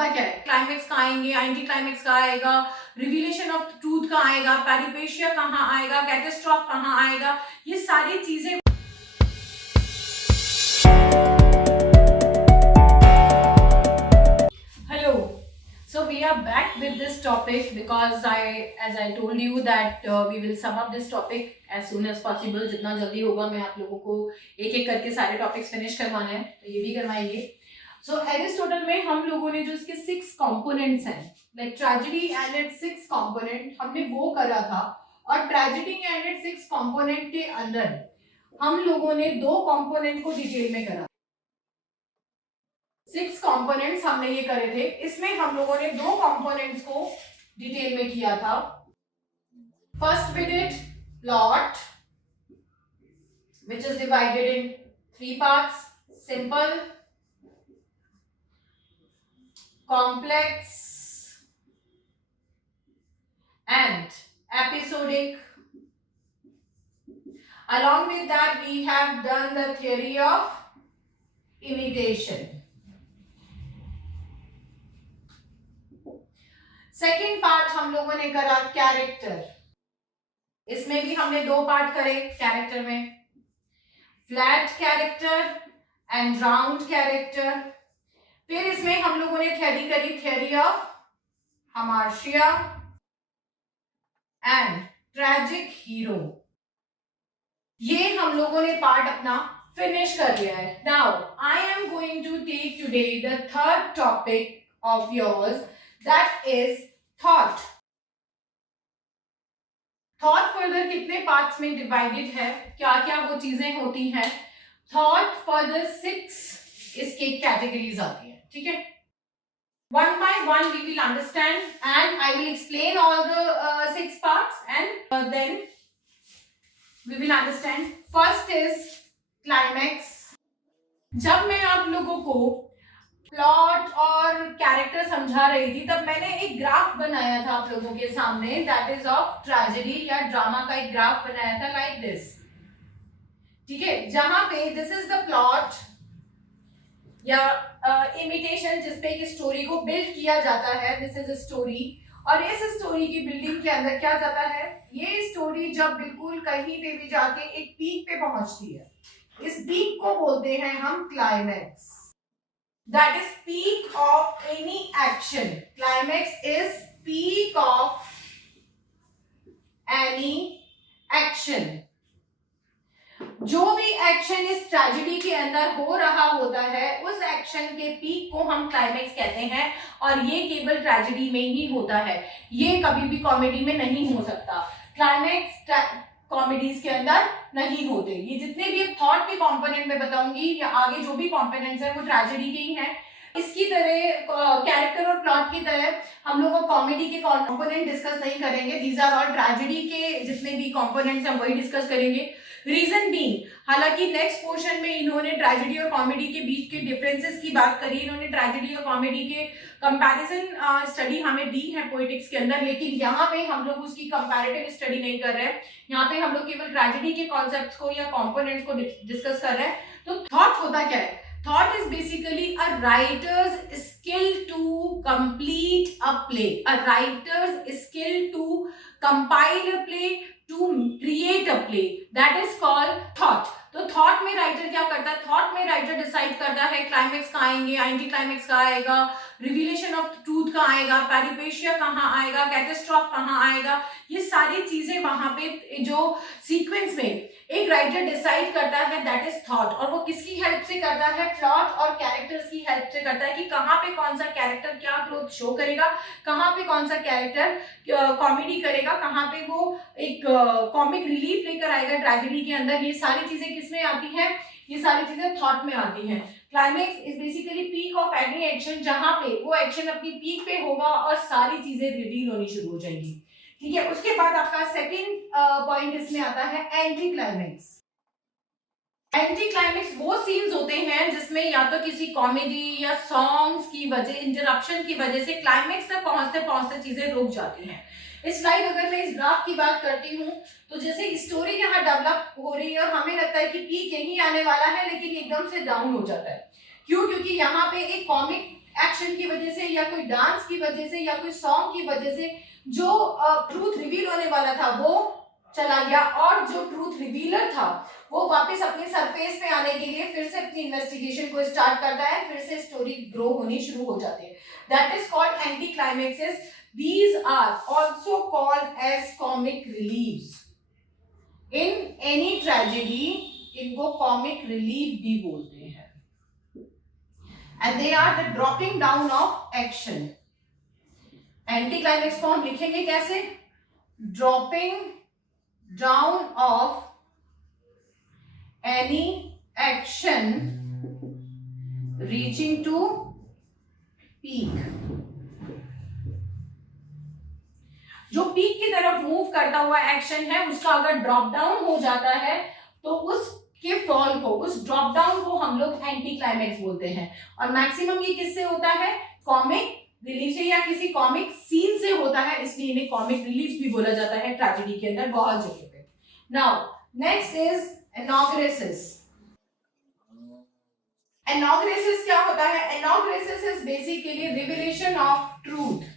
होता क्या है, क्लाइमेक्स कहाँ आएंगे, एंटी क्लाइमेक्स कहाँ आएगा, रिवीलेशन ऑफ ट्रूथ कहाँ आएगा, पेरिपेशिया कहाँ आएगा, कैटास्ट्रॉफ कहाँ आएगा, ये सारी चीजें। Hello. So we are back with this topic because as I told you that we will sum up this topic as soon as possible. जितना जल्दी होगा मैं आप लोगों को एक एक करके सारे टॉपिक्स फिनिश करवाने हैं, तो ये भी करवाएंगे. सो एरिस्टोटल में हम लोगों ने जो इसके 6 कंपोनेंट्स हैं, like tragedy and it's 6 component, हमने वो करा था. और ट्रेजेडी एंड इट्स 6 कंपोनेंट के अंदर हम लोगों ने 2 कंपोनेंट को डिटेल में करा. 6 कंपोनेंट्स हमने ये करे थे. इसमें हम लोगों ने 2 कंपोनेंट्स को डिटेल में किया था. First we did plot which is divided in 3 parts: simple, complex and episodic. Along with that we have done the theory of imitation. Second part हम लोगों ने करा कैरेक्टर. इसमें भी हमने 2 पार्ट करे कैरेक्टर में, flat character and round character. फिर इसमें हम लोगों ने थ्योरी करी, theory of hamartia and tragic hero. ये हम लोगों ने पार्ट अपना फिनिश कर लिया है. Now I am going to take today the third topic of yours, that is thought. Thought further कितने पार्ट्स में डिवाइडेड है, क्या क्या वो चीजें होती हैं. थॉट फर्दर 6 इसके कैटेगरीज आती है. ठीक है, one by one we will understand and I will explain all the 6 parts and then we will understand. First is climax. जब मैं आप लोगों को प्लॉट और कैरेक्टर समझा रही थी तब मैंने एक ग्राफ बनाया था आप लोगों के सामने, दैट इज ऑफ ट्रेजेडी या ड्रामा का एक ग्राफ बनाया था लाइक दिस. ठीक है, जहां पे दिस इज द प्लॉट या इमिटेशन जिसपे एक स्टोरी को बिल्ड किया जाता है. दिस इज अ स्टोरी और इस स्टोरी की बिल्डिंग के अंदर क्या जाता है, ये स्टोरी जब बिल्कुल कहीं पे भी जाके एक पीक पे पहुंचती है, इस पीक को बोलते हैं हम climax. That is peak of any action. Climax is peak of any action. जो भी एक्शन इस ट्रेजेडी के अंदर हो रहा होता है उस एक्शन के पीक को हम क्लाइमैक्स कहते हैं. और ये केवल ट्रेजेडी में ही होता है, ये कभी भी कॉमेडी में नहीं हो सकता. क्लाइमैक्स कॉमेडीज के अंदर नहीं होते. ये जितने भी थॉट के कंपोनेंट में बताऊंगी या आगे जो भी कंपोनेंट्स हैं वो ट्रेजेडी के ही हैं. इसकी तरह कैरेक्टर और प्लॉट की तरह हम लोग कॉमेडी के कंपोनेंट डिस्कस नहीं करेंगे. दीज आर ऑल ट्रेजेडी के जितने भी कंपोनेंट्स हैं वही डिस्कस करेंगे. रीजन बीइंग, हालांकि नेक्स्ट पोर्शन में इन्होंने ट्रेजेडी और कॉमेडी के बीच के डिफरेंसेस की बात करी, इन्होंने ट्रेजेडी और कॉमेडी के कंपैरिजन स्टडी हमें दी है पोएटिक्स के अंदर, लेकिन यहाँ पे हम लोग उसकी कंपैरेटिव स्टडी नहीं कर रहे हैं. यहाँ पे हम लोग केवल ट्रेजेडी के कॉन्सेप्ट्स को या कंपोनेंट्स को डिस्कस कर रहे हैं. तो थॉट होता क्या है? Thought is basically a writer's skill to complete a play. A writer's skill to compile a play, to create a play. That is called thought. तो थॉट में राइटर क्या करता है? थॉट में राइटर डिसाइड करता है क्लाइमैक्स कहाँ आएंगे, एंटी क्लाइमैक्स कहाँ आएगा, रिवीलेशन ऑफ ट्रूथ कहाँ आएगा, पेरिपेशिया कहाँ आएगा, कैटास्ट्रॉफ कहाँ आएगा. ये सारी चीजें वहां पे जो सीक्वेंस में एक राइटर डिसाइड करता है, दैट इज थॉट. और वो किसकी हेल्प से करता है? प्लॉट और कैरेक्टर्स की हेल्प से करता है कि कहाँ पे कौन सा कैरेक्टर क्या ग्रोथ शो करेगा, कहाँ पे कौन सा कैरेक्टर कॉमेडी करेगा, कहाँ पे वो एक कॉमिक रिलीफ लेकर आएगा ट्रेजेडी के अंदर. ये सारी चीजें किसमें आती हैं? ये सारी चीजें थॉट में आती हैं. Climax is basically peak of any action, जहां पे वो एक्शन अपनी पीक पे होगा और सारी चीजें रिवील होनी शुरू हो जाएंगी. ठीक है, उसके बाद आपका सेकंड पॉइंट इसमें आता है एंटी क्लाइमैक्स. एंटी क्लाइमैक्स वो सीन्स होते हैं जिसमें या तो किसी कॉमेडी या सॉन्ग्स की वजह, इंटरप्शन की वजह से क्लाइमैक्स तक पहुंचते पहुंचते चीजें रुक जाती हैं. इस लाइक अगर मैं इस ग्राफ की बात करती हूँ तो जैसे स्टोरी यहाँ डेवलप हो रही है और हमें लगता है कि पीक यहीं आने वाला है, लेकिन एकदम से डाउन हो जाता है. क्यों? क्योंकि यहाँ पे एक कॉमिक एक्शन की वजह से या कोई डांस की वजह से या कोई सॉन्ग की वजह से जो ट्रूथ रिवील होने वाला था वो चला गया, और जो ट्रूथ रिवीलर था वो वापस अपने सरफेस पे आने के लिए फिर से अपनी इन्वेस्टिगेशन को स्टार्ट करता है, फिर से स्टोरी ग्रो होनी शुरू हो जाती है। That is called anti climaxes. These are also called as comic reliefs. In any tragedy, इनको comic relief भी बोलते हैं। And they are the dropping down of action. Anti climax को हम लिखेंगे कैसे? Dropping down of any action reaching to peak. जो peak की तरफ मूव करता हुआ एक्शन है उसका अगर ड्रॉप डाउन हो जाता है तो उसके फॉल को, उस ड्रॉप डाउन को हम लोग एंटी क्लाइमेक्स बोलते हैं। और मैक्सिमम ये किससे होता है? कॉमिक रिलीफ से या किसी कॉमिक सीन से होता है, इसलिए इन्हें कॉमिक रिलीफ भी बोला जाता है ट्रेजेडी के अंदर बहुत जगह पे। Now next is anagnorisis. Anagnorisis क्या होता है? Anagnorisis is basically revelation of truth.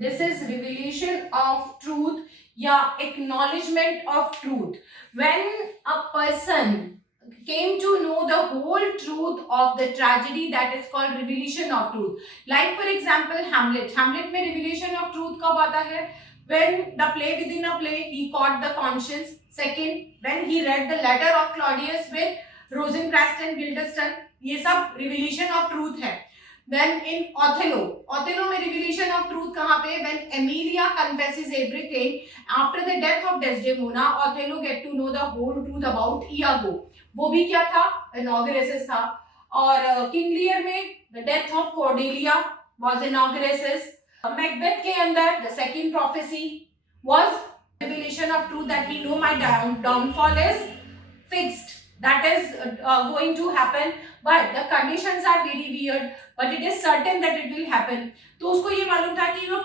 This is revelation of truth या acknowledgement of truth. When a person came to know the whole truth of the tragedy, that is called revelation of truth. Like for example, Hamlet. Hamlet में revelation of truth कब आता है? When the play within a play, he caught the conscience. Second, when he read the letter of Claudius with Rosencrantz and Guildenstern, ये सब revelation of truth है। Then in Othello में revelation of truth कहाँ पे? When Emilia confesses everything after the death of Desdemona, Othello get to know the whole truth about Iago. वो भी क्या था? Inaugurasis था। और King Lear में the death of Cordelia was inaugurasis. Macbeth के अंदर the second prophecy was revelation of truth that he know my downfall is fixed. That is going to happen, but the conditions are very weird, but it is certain that it will happen. तो उसको ये मालूम था कि वो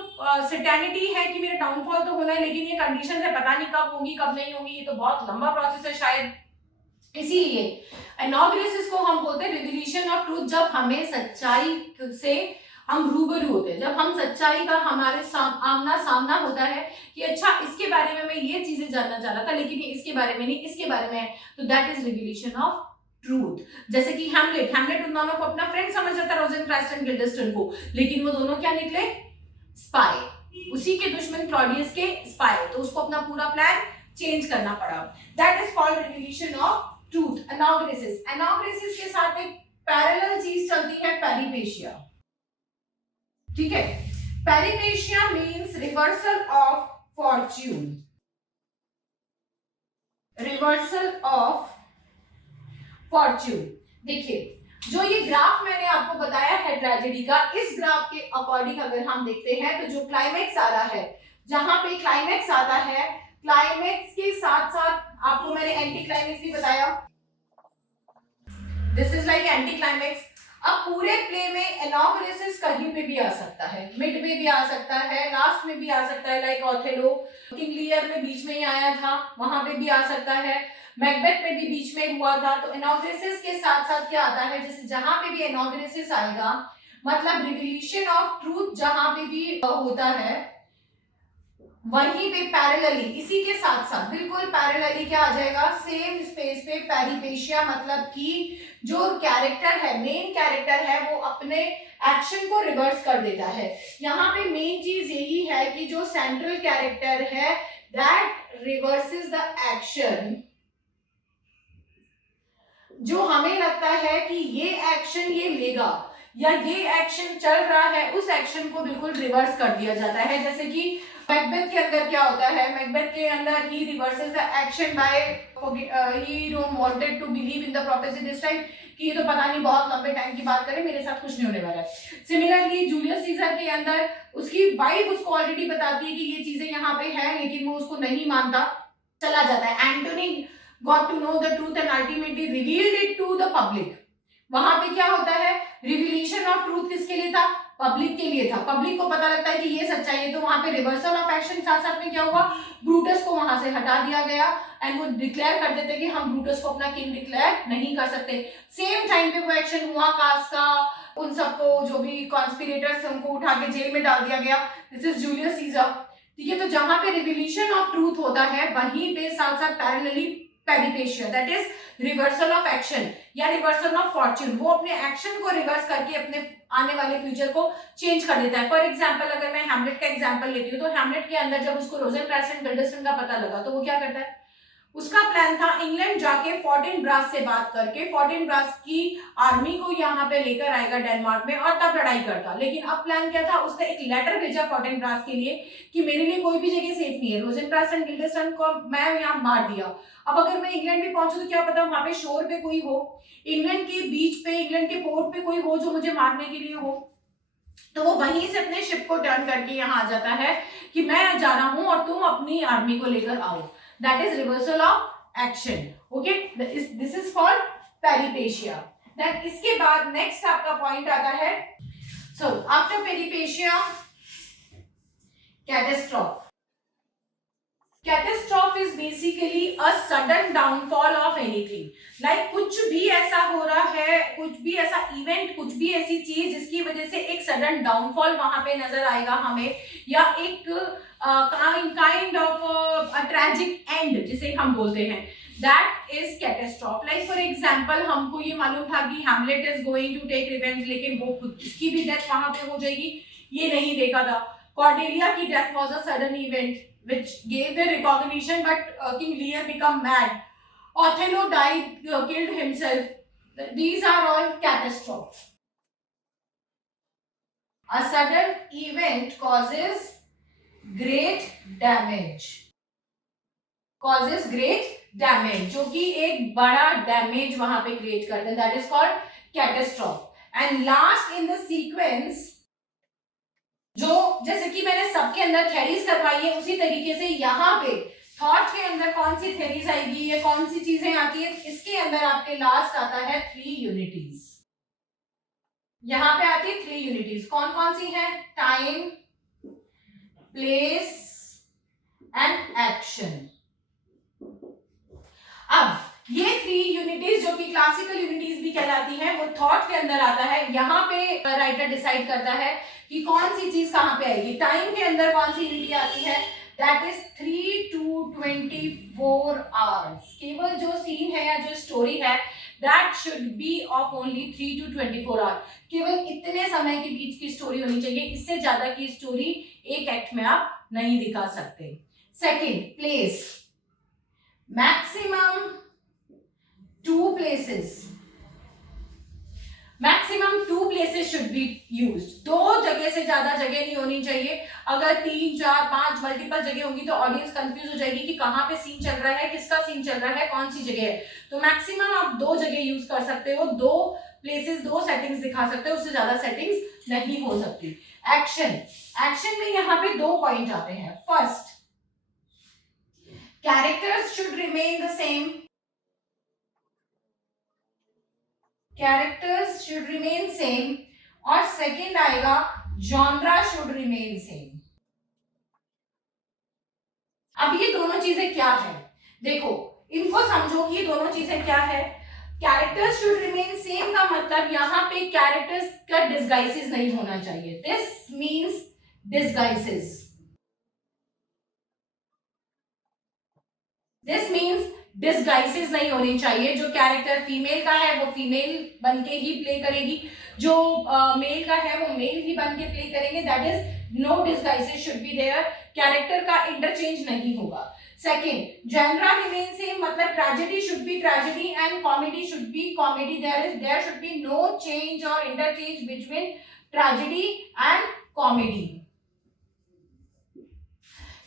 certainty है कि मेरा डाउनफॉल तो होना है, लेकिन ये कंडीशन है पता नहीं कब होंगी कब नहीं होंगी, ये तो बहुत लंबा प्रोसेस है शायद। इसीलिए इनॉग्रेसिस को हम बोलते हैं रिवीलेशन ऑफ ट्रूथ, जब हमें सच्चाई से हम रूबरू होते हैं, जब हम सच्चाई का हमारे आमना सामना होता है कि अच्छा इसके बारे में मैं ये चीजें जानना चाह रहा था लेकिन ये इसके बारे में नहीं, इसके बारे में है, तो दैट इज रिवीलेशन ऑफ ट्रूथ। जैसे कि हैमलेट उन दोनों को अपना फ्रेंड समझ जाता है, रोजेनक्रास्ट एंड गिल्डेस्टर्न को, लेकिन वो दोनों क्या निकले? स्पाई। उसी के दुश्मन क्लॉडियस के स्पाई, तो उसको अपना पूरा प्लान चेंज करना पड़ा। That is called revelation of truth, anagnorisis. Anagnorisis के साथ एक पैरेलल चीज चलती है, पेरिपेशिया। ठीक है, peripeteia means reversal of fortune. Reversal of fortune. देखिए, जो ये ग्राफ मैंने आपको बताया है ट्रेजेडी का, इस ग्राफ के अकॉर्डिंग अगर हम देखते हैं तो जो क्लाइमेक्स आ रहा है, जहां पे क्लाइमेक्स आता है, क्लाइमेक्स के साथ साथ आपको मैंने एंटी क्लाइमेक्स भी बताया। This is like anti climax. अब पूरे प्ले में इनॉग्रेसिस कहीं पे भी आ सकता है, मिड में भी आ सकता है, लास्ट में भी आ सकता है, लाइक ऑथेलो, किंग लियर में बीच में ही आया था, वहां पे भी आ सकता है, मैकबेथ में भी बीच में हुआ था। तो इनॉग्रेसिस के साथ साथ क्या आता है, जैसे जहां पे भी इनॉग्रेसिस आएगा मतलब रिवीलेशन ऑफ ट्रूथ जहां पे भी होता है, वहीं पे पैरेलली, इसी के साथ साथ बिल्कुल पैरेलली क्या आ जाएगा, सेम स्पेस पे पेरिपेशिया, मतलब कि जो कैरेक्टर है, मेन कैरेक्टर है, वो अपने एक्शन को रिवर्स कर देता है। यहाँ पे मेन चीज यही है कि जो सेंट्रल कैरेक्टर है दैट रिवर्सेस द एक्शन। जो हमें लगता है कि ये एक्शन ये लेगा या ये एक्शन चल रहा है, उस एक्शन को बिल्कुल रिवर्स कर दिया जाता है। जैसे कि मैकबेथ के अंदर क्या होता है, मैकबेथ के अंदर ही reverses the action by he don't wanted to believe in the prophecy this time, कि ये तो पता नहीं बहुत लंबे टाइम की बात करें, मेरे साथ कुछ नहीं होने वाला है। सिमिलरली जूलियस सीजर के अंदर उसकी वाइफ उसको ऑलरेडी बताती है कि ये चीजें यहाँ पे है, लेकिन वो उसको नहीं मानता, चला जाता है। Antony got to know the truth and ultimately revealed it to the public, वहां पे क्या होता है, रिविलेशन ऑफ ट्रूथ किसके लिए था, पब्लिक के लिए था, पब्लिक को पता लगता है कि ये सच्चाई है, तो वहां पे रिवर्सल ऑफ एक्शन, साथ साथ में क्या हुआ, ब्रूटस को वहां से हटा दिया गया एंड वो डिक्लेयर कर देते कि हम ब्रूटस को अपना किंग डिक्लेयर नहीं कर सकते। सेम टाइम पे वो एक्शन हुआ कास का, उन सबको जो भी कॉन्स्पिरेटर्स उनको उठा के जेल में डाल दिया गया, दिस इज जूलियस सीजर, ठीक है। तो जहां पे रिविलेशन ऑफ ट्रूथ होता है वहीं पे साथ साथ parallelly peripeteia, that is reversal of action या रिवर्सल ऑफ फॉर्च्यून, वो अपने एक्शन को रिवर्स करके अपने आने वाले फ्यूचर को चेंज कर देता है। फॉर एग्जांपल अगर मैं हैमलेट का एग्जांपल लेती हूँ, तो हैमलेट के अंदर जब उसको रोजेनक्रांस एंड गिल्डेस्टर्न का पता लगा तो वो क्या करता है, उसका प्लान था इंग्लैंड जाके फोर्टिनब्रास से बात करके फोर्टिनब्रास की आर्मी को यहाँ पे लेकर आएगा डेनमार्क में और तब लड़ाई करता। लेकिन अब प्लान क्या था, उसने एक लेटर भेजा फोर्टिनब्रास के लिए कि मेरे लिए कोई भी जगह सेफ नहीं है, रोजेनक्रांस एंड गिल्डेस्टर्न को मैं यहाँ मार दिया, अब अगर मैं इंग्लैंड में पहुंचू तो क्या पता वहां पे शोर पे कोई हो, इंग्लैंड के बीच पे, इंग्लैंड के पोर्ट पे कोई हो जो मुझे मारने के लिए हो। तो वो वहीं से अपने शिप को टर्न करके यहाँ आ जाता है कि मैं जा रहा हूं और तुम अपनी आर्मी को लेकर आओ, that is reversal of action, okay, this is called peripeteia. Then इसके बाद नेक्स्ट आपका पॉइंट आता है, so after peripeteia catastrophe. Catastrophe is basically a sudden downfall of anything, like कुछ भी ऐसा हो रहा है, कुछ भी ऐसा इवेंट, कुछ भी ऐसी चीज जिसकी वजह से एक सडन डाउनफॉल वहां पे नजर आएगा हमें, या एक kind of a tragic end जिसे हम बोलते हैं, that is catastrophe. Like for example हमको ये मालूम था कि Hamlet is going to take revenge, लेकिन वो खुद उसकी भी डेथ वहां पे हो जाएगी, ये नहीं देखा था। कॉर्डेलिया की death was a sudden event which gave the recognition, but King Lear became mad. Othello died, killed himself. These are all catastrophes. A sudden event causes great damage. Causes great damage, जो कि एक बड़ा damage वहां पे create करते हैं, that is called catastrophe. And last in the sequence, जो जैसे कि मैंने सबके अंदर थ्योरीज करवाई है, उसी तरीके से यहाँ पे थॉट के अंदर कौन सी थ्योरीज आएगी या कौन सी चीजें आती है, इसके अंदर आपके लास्ट आता है 3 यूनिटीज। यहाँ पे आती है 3 यूनिटीज, कौन कौन सी है, टाइम, प्लेस एंड एक्शन। अब ये 3 यूनिटीज जो कि क्लासिकल यूनिटीज भी कहलाती हैं, वो थॉट के अंदर आता है। यहाँ पे राइटर डिसाइड करता है कि कौन सी चीज कहां पे आएगी। टाइम के अंदर कौन सी यूनिटी आती है, दैट इज 3 to 24 आवर्स। केवल जो सीन है या जो स्टोरी है, that should be of only 3 to 24 hours. केवल इतने समय के बीच की स्टोरी होनी चाहिए, इससे ज्यादा की स्टोरी एक एक्ट में आप नहीं दिखा सकते। Second, place, maximum 2 places, maximum 2 places should be used. 2 जगह से ज्यादा जगह नहीं होनी चाहिए। अगर 3, 4, 5 मल्टीपल जगह होंगी तो ऑडियंस कंफ्यूज हो जाएगी कि कहाँ पे सीन चल रहा है, किसका सीन चल रहा है, कौन सी जगह है। तो मैक्सिमम आप 2 जगह यूज कर सकते हो, 2 प्लेसेस, 2 सेटिंग्स दिखा सकते हो, उससे ज्यादा सेटिंग्स नहीं हो सकती। एक्शन, एक्शन में यहाँ पे 2 पॉइंट आते हैं। First, characters should remain the same, characters should remain same, और सेकेंड आएगा जॉनरा शुड रिमेन सेम। अब ये दोनों चीजें क्या है, देखो इनको समझो कि ये दोनों चीजें क्या है। कैरेक्टर्स शुड रिमेन सेम का मतलब यहाँ पे कैरेक्टर्स का डिस्गाइसेस नहीं होना चाहिए, दिस मीन्स डिस्गाइसेस, दिस मीन्स डिस्गाइसेस नहीं होनी चाहिए। जो कैरेक्टर फीमेल का है वो फीमेल बन के ही प्ले करेगी, जो मेल का है वो मेल ही बन के प्ले करेंगे, that is no disguises should be there, character का इंटरचेंज नहीं होगा। सेकेंड, जेनरा रिमेन सेम, मतलब tragedy should be tragedy and comedy should be comedy, there should be no change और interchange between tragedy and comedy.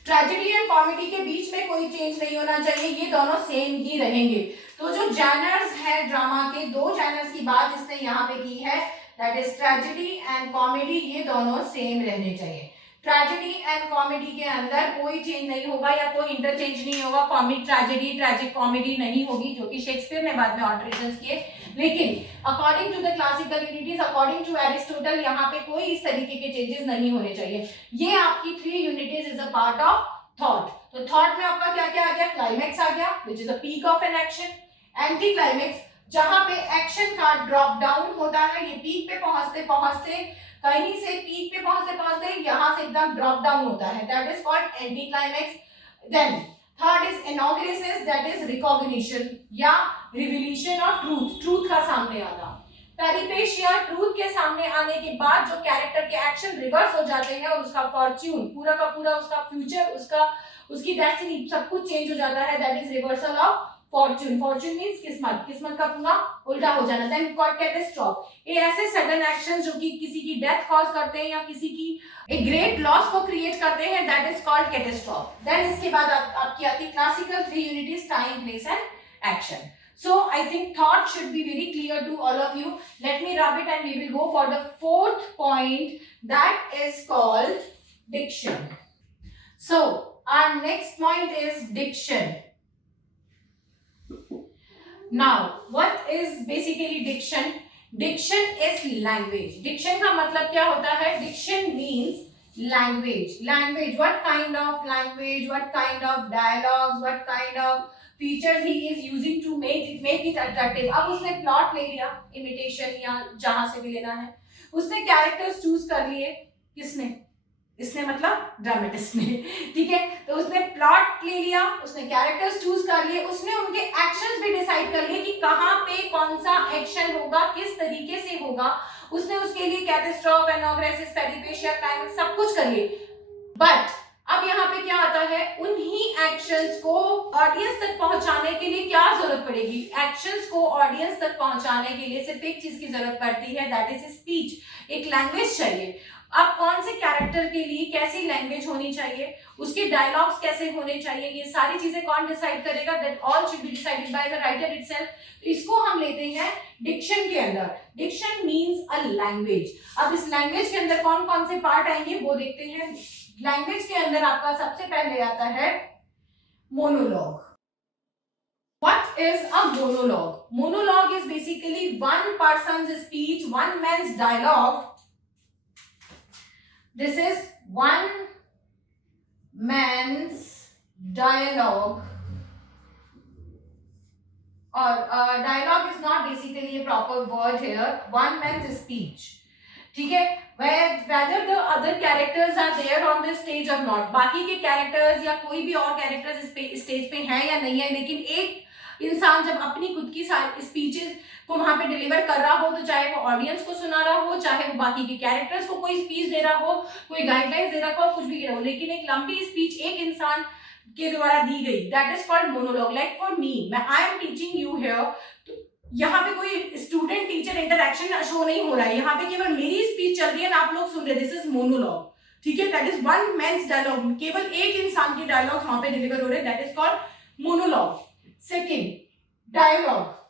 Tragedy and comedy के बीच में कोई change नहीं होना चाहिए, ये दोनों सेम ही रहेंगे। तो जो जैनर्स है ड्रामा के, 2 जैनर्स की बात इसने यहाँ पे की है, that is tragedy and comedy, ये दोनों सेम रहने चाहिए। ट्रेजेडी एंड कॉमेडी के अंदर कोई चेंज नहीं होगा या कोई इंटरचेंज नहीं होगा, कॉमिक ट्रेजेडी ट्रेजिक कॉमेडी नहीं होगी, जो कि शेक्सपियर ने बाद में ऑल्टरेशंस किए। लेकिन according to the classical unities, according to Aristotle, यहाँ पे कोई इस तरीके के चेंजेस नहीं होने चाहिए। ये आपकी 3 unities is a part of thought. तो थॉट में आपका क्या क्या आ गया? क्लाइमेक्स आ गया which is a peak of an action. Anti climax, जहां पे एक्शन का ड्रॉप डाउन होता है, ये पीक पे पहुंचते पहुंचते कहीं से पीक पे पहुंचते पहुंचते यहां से एकदम ड्रॉप डाउन होता है, that is called anti climax. Then third is anagnorisis, that is recognition या रिवीलेशन ऑफ ट्रूथ, ट्रूथ का सामने आना। पेरिपेशिया, ट्रूथ के सामने आने के बाद जो कैरेक्टर के एक्शन रिवर्स हो जाते हैं और उसका फॉर्च्यून, पूरा का पूरा उसका फ्यूचर, उसकी डेस्टिनी सब कुछ चेंज हो जाता है, that is reversal of Fortune. Fortune means किस्मत, किस्मत का पूरा उल्टा हो जाना। देन कैटास्ट्रोफ, ये ऐसे सडन एक्शन जो कि किसी की डेथ कॉज करते हैं या किसी की एक ग्रेट लॉस को क्रिएट करते हैं, that is called catastrophe. Then इसके बाद आपकी आती classical 3 unities, time, place and action. So I think thought should be very clear to all of you. Let me rub it and we will go for the 4th point, that is called diction. So our next point is diction. Now what is basically diction? Diction is language. Diction का मतलब क्या होता है? Diction means language. Language, what kind of language, what kind of dialogues, what kind of features he is using to make it attractive. अब उसने plot ले लिया, imitation या जहां से भी लेना है, उसने कैरेक्टर्स चूज कर लिए, किसने? इसने मतलब ड्रामेटिस्ट ने, ठीक है। तो उसने प्लॉट ले लिया, उसने कैरेक्टर्स चूज कर लिए, उसने उनके एक्शंस भी डिसाइड कर लिए कि कहां पे कौन सा एक्शन होगा, किस तरीके से होगा, उसने उसके लिए कैटास्ट्रोफ, इनॉग्रेसिस, पेरिपेशिया, क्लाइमेक्स सब कुछ कर लिए। बट अब यहाँ पे क्या आता है, उन्हीं एक्शंस को ऑडियंस तक पहुंचाने के लिए क्या जरूरत पड़ेगी? एक्शंस को ऑडियंस तक पहुंचाने के लिए सिर्फ एक चीज की जरूरत पड़ती है, दैट इज स्पीच, एक लैंग्वेज चाहिए। अब कौन से कैरेक्टर के लिए कैसी लैंग्वेज होनी चाहिए, उसके डायलॉग्स कैसे होने चाहिए, ये सारी चीजें कौन डिसाइड करेगा? That all should be decided by the writer itself. इसको हम लेते हैं डिक्शन के अंदर। Diction means a language. अब इस लैंग्वेज के अंदर कौन कौन से पार्ट आएंगे वो देखते हैं। लैंग्वेज के अंदर आपका सबसे पहले आता है monologue. What is a monologue? Monologue is basically one person's speech, one man's dialogue. This is one man's dialogue. Or dialogue is not basically a proper word here. One man's speech. ठीक है, whether the other characters are there on the stage or not, बाकी के characters या कोई भी और characters stage पे हैं या नहीं है, लेकिन एक इंसान जब अपनी खुद की स्पीचेस को वहां पे डिलीवर कर रहा हो, तो चाहे वो ऑडियंस को सुना रहा हो, चाहे वो बाकी के कैरेक्टर्स को कोई स्पीच दे रहा हो, कोई गाइडलाइंस दे रहा हो, कुछ भी दे रहा हो, लेकिन एक लंबी स्पीच एक इंसान के द्वारा दी गई, that is called monologue. Like for me, I am teaching you here, यहाँ पे कोई स्टूडेंट टीचर इंटरैक्शन शो नहीं हो रहा है, यहाँ पे केवल मेरी स्पीच चल रही है ना, आप लोग सुन रहे, दिस इज मोनोलॉग, ठीक है। That is one man's dialogue, केवल एक इंसान के डायलॉग वहां पे डिलीवर हो रहे हैं, that is called monologue. Second, dialogue.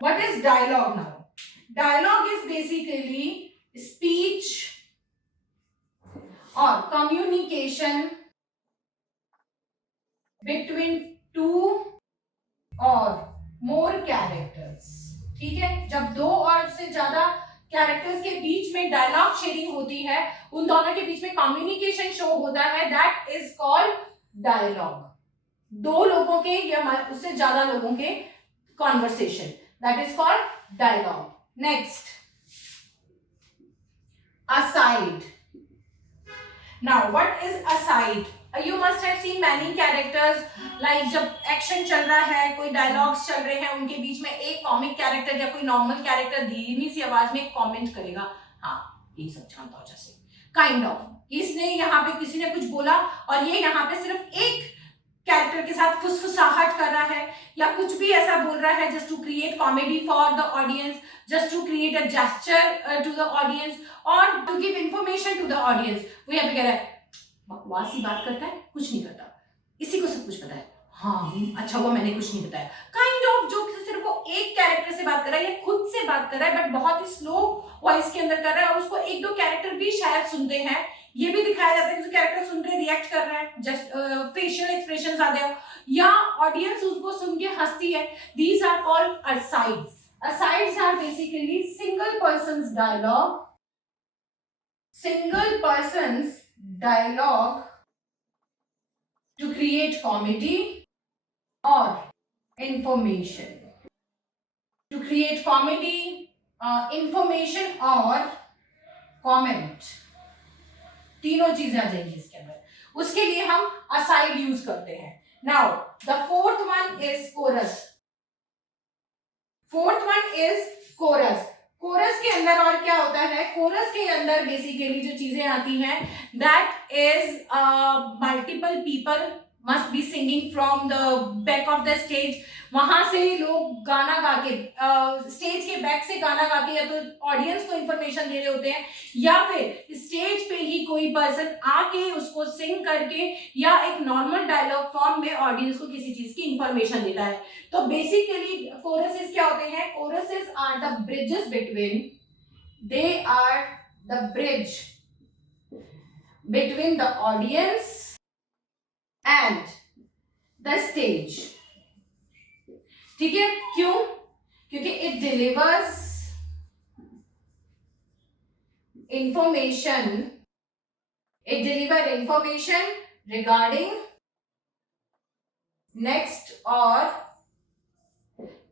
What is dialogue now? Dialogue is basically speech और communication between two or more characters, ठीक है। जब दो और से ज्यादा कैरेक्टर्स के बीच में डायलॉग शेयरिंग होती है, उन दोनों के बीच में कम्युनिकेशन शो होता है, दैट इज कॉल्ड डायलॉग। दो लोगों के या उससे ज्यादा लोगों के conversation, that is called dialogue. Next, aside. Now what is aside? You must have seen many characters, like जब एक्शन चल रहा है, कोई डायलॉग्स चल रहे हैं, उनके बीच में एक कॉमिक कैरेक्टर या कोई नॉर्मल कैरेक्टर धीमी सी आवाज में कमेंट करेगा, हाँ ये सब जानता हो, जैसे काइंड ऑफ इसने यहाँ पे किसी ने कुछ बोला और ये यहाँ पे सिर्फ एक कैरेक्टर के साथ फुसफुसाहट कर रहा है या कुछ भी ऐसा बोल रहा है, just to create comedy for the audience, just to create a gesture to the audience or to give information to the audience। वो यहाँ पे कह रहा है बकवासी बात करता है, कुछ नहीं करता, इसी को सब कुछ पता है, हाँ अच्छा हुआ मैंने कुछ नहीं बताया, काइंड ऑफ जो सिर्फ वो एक कैरेक्टर से बात कर रहा है या खुद से बात कर रहा है, बट बहुत ही स्लो वॉइस के अंदर कर रहा है, और उसको एक दो कैरेक्टर भी शायद सुनते हैं, ये भी दिखाया जाता है कि जो कैरेक्टर सुन रहे रिएक्ट कर रहा है, जस्ट फेशियल एक्सप्रेशंस आते हैं या ऑडियंस उसको सुन के हंसती है। These are called asides. Asides are basically single person's dialogue to create comedy or information. To create comedy, information और comment, तीनों चीजें आ जाएंगी इसके अंदर, उसके लिए हम aside यूज करते हैं। Now the fourth one is chorus. Fourth one is chorus. Chorus के अंदर और क्या होता है, कोरस के अंदर बेसिकली जो चीजें आती हैं, that is multiple people must be singing from the back of the stage. वहां से लोग गाना गा के स्टेज के बैक से गाना गा के या तो ऑडियंस को इंफॉर्मेशन दे रहे होते हैं, या फिर स्टेज पे ही कोई पर्सन आके उसको सिंग करके या एक नॉर्मल डायलॉग फॉर्म में ऑडियंस को किसी चीज की इंफॉर्मेशन देता है। तो बेसिकली कोरसेस क्या होते हैं, choruses are the bridges between, they are the bridge between the audience and the stage. ठीक है, क्यों? क्योंकि it delivers information, it deliver information regarding next or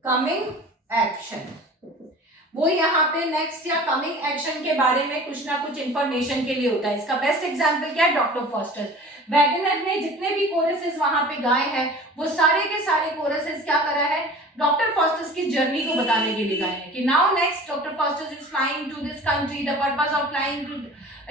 coming action। वो यहाँ पे नेक्स्ट या कमिंग एक्शन के बारे में कुछ ना कुछ इंफॉर्मेशन के लिए होता है। इसका बेस्ट एग्जांपल क्या है, डॉक्टर फॉस्टर्स। वैगनर ने जितने भी कोरसेस वहां पे गाए हैं, वो सारे के सारे कोरसेस क्या करा है, डॉक्टर फॉस्टर्स की जर्नी को बताने के लिए गाए हैं कि now next doctor Foster's is flying to this country, the purpose of flying to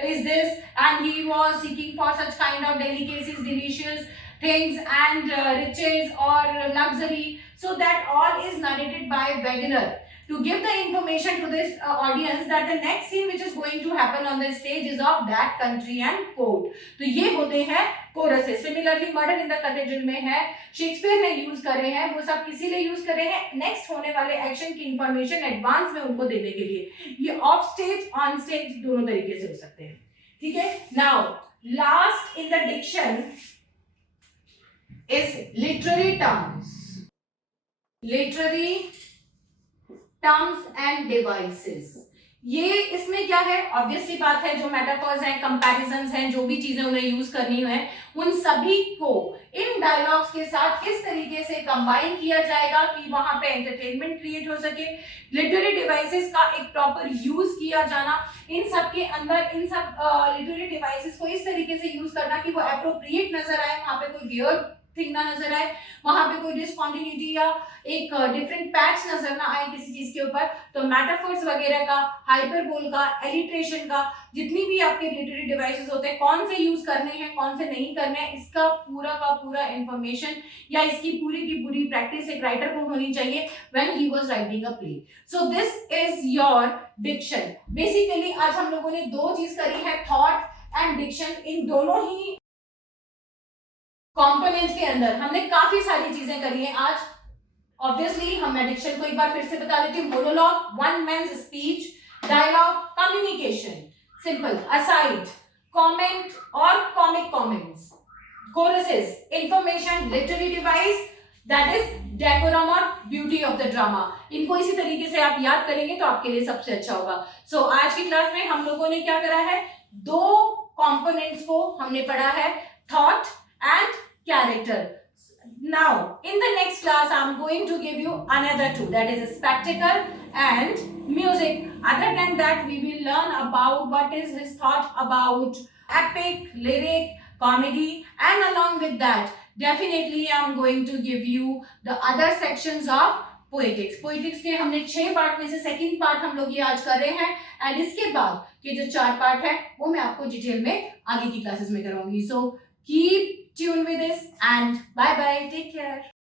is this, and he was seeking for such kind of delicacies, delicious things and riches or luxury, so that all is narrated by Wegener to give the information to this audience that the next scene which is going to happen on the stage is of that country and court। तो ये होते हैं choruses. Similarly murder in the cathedral में है, Shakespeare ने use करे हैं, वो सब किसी लिए यूज करे हैं, नेक्स्ट होने वाले एक्शन की इंफॉर्मेशन एडवांस में उनको देने के लिए। ये ऑफ स्टेज ऑन स्टेज दोनों तरीके से हो सकते हैं। ठीक है, now last in the diction is literary terms. Literary terms and devices, ये इसमें क्या है, ऑब्वियस सी बात है, जो मेटाफर्स हैं, कंपैरिजंस हैं, जो भी चीजें उन्हें यूज करनी है, उन सभी को इन डायलॉग्स के साथ किस तरीके से कंबाइन किया जाएगा कि वहां पे एंटरटेनमेंट क्रिएट हो सके। लिटरेरी डिवाइसेस का एक प्रॉपर यूज किया जाना, इन सब के अंदर इन सब लिटरेरी डिवाइसेस को इस तरीके से यूज करना कि वो एप्रोप्रिएट नजर आए, वहां पे कोई वियर्ड थिंग ना नजर आए, वहां पे कोई डिसकंटिन्यूटी या एक डिफरेंट पैच नजर ना आए किसी चीज के ऊपर। तो मेटाफर्स वगैरह का, हाइपरबोल का, एलिट्रेशन का, जितनी भी आपके लिटरेरी डिवाइसेस होते हैं, कौन से यूज करने हैं, कौन से नहीं करने हैं, इसका पूरा का पूरा इंफॉर्मेशन या इसकी पूरी की पूरी प्रैक्टिस एक राइटर को होनी चाहिए when he was writing a play. So this is your diction. Basically आज हम लोगों ने दो चीज करी है, थॉट एंड डिक्शन। इन दोनों ही कंपोनेंट के अंदर हमने काफी सारी चीजें करी हैं आज। ऑब्वियसली हम डिक्शन को एक बार फिर से बता देती हूँ, monologue, one man speech, dialogue, communication, simple, aside, comment और comic comments, choruses, information, literary device, that is decorum और ब्यूटी ऑफ द ड्रामा। इनको इसी तरीके से आप याद करेंगे तो आपके लिए सबसे अच्छा होगा। सो आज की क्लास में हम लोगों ने क्या करा है, दो कंपोनेंट्स को हमने पढ़ा है, thought and character। Now in the next class I'm going to give you another two, that is spectacle and music। Other than that we will learn about what is his thought about epic, lyric, comedy, and along with that definitely I'm going to give you the other sections of poetics. Poetics के हमने 6 part में से second part हम लोग ये आज कर रहे हैं, एंड इसके बाद के जो 4 पार्ट है वो मैं आपको डिटेल में आगे की क्लासेस में कराऊंगी। सो keep tuned with this and bye bye, take care।